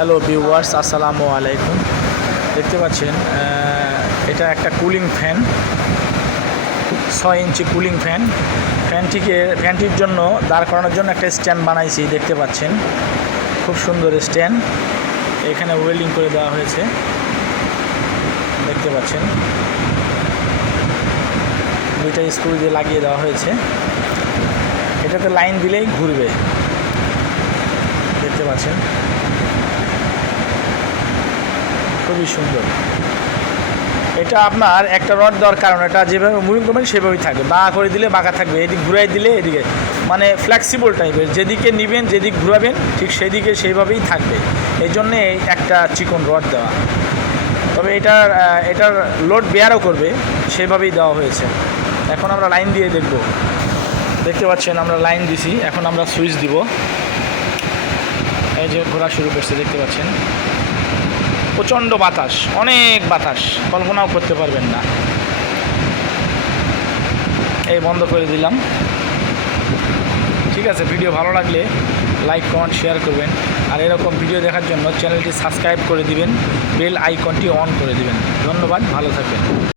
Hello viewers, আসসালামু আলাইকুম। দেখতে পাচ্ছেন এটা একটা কুলিং ফ্যান, 6 ইঞ্চি কুলিং ফ্যান। ফ্যানটির জন্য দাঁড় করানোর জন্য একটা স্ট্যান্ড বানাইছি, দেখতে পাচ্ছেন খুব সুন্দর স্ট্যান্ড। এখানে ওয়েল্ডিং করে দেওয়া হয়েছে, দেখতে পাচ্ছেন দুইটা স্ক্রু দিয়ে লাগিয়ে দেওয়া হয়েছে। এটাতে লাইন দিলেই ঘুরবে, দেখতে পাচ্ছেন খুবই সুন্দর। এটা আপনার একটা রড দেওয়ার কারণ, এটা যেভাবে মুভিং করবেন সেভাবেই থাকবে, বাঁকা করে দিলে বাঁকা থাকবে, এদিক ঘুরাই দিলে এদিকে, মানে ফ্লেক্সিবল টাইপের, যেদিকে নেবেন যেদিক ঘুরাবেন ঠিক সেদিকে সেইভাবেই থাকবে। এই জন্যে একটা চিকন রড দেওয়া, তবে এটার লোড বেয়ারও করবে, সেভাবেই দেওয়া হয়েছে। এখন আমরা লাইন দিয়ে দেখব, দেখতে পাচ্ছেন আমরা লাইন দিছি। এখন আমরা সুইচ দিব, এই যে ঘোরা শুরু করছে, দেখতে পাচ্ছেন প্রচণ্ড বাতাস, অনেক বাতাস, কল্পনাও করতে পারবেন না। এই বন্ধ করে দিলাম। ঠিক আছে, ভিডিও ভালো লাগলে লাইক কমেন্ট শেয়ার করবেন, আর এরকম ভিডিও দেখার জন্য চ্যানেলটি সাবস্ক্রাইব করে দিবেন, বেল আইকনটি অন করে দিবেন। ধন্যবাদ, ভালো থাকবেন।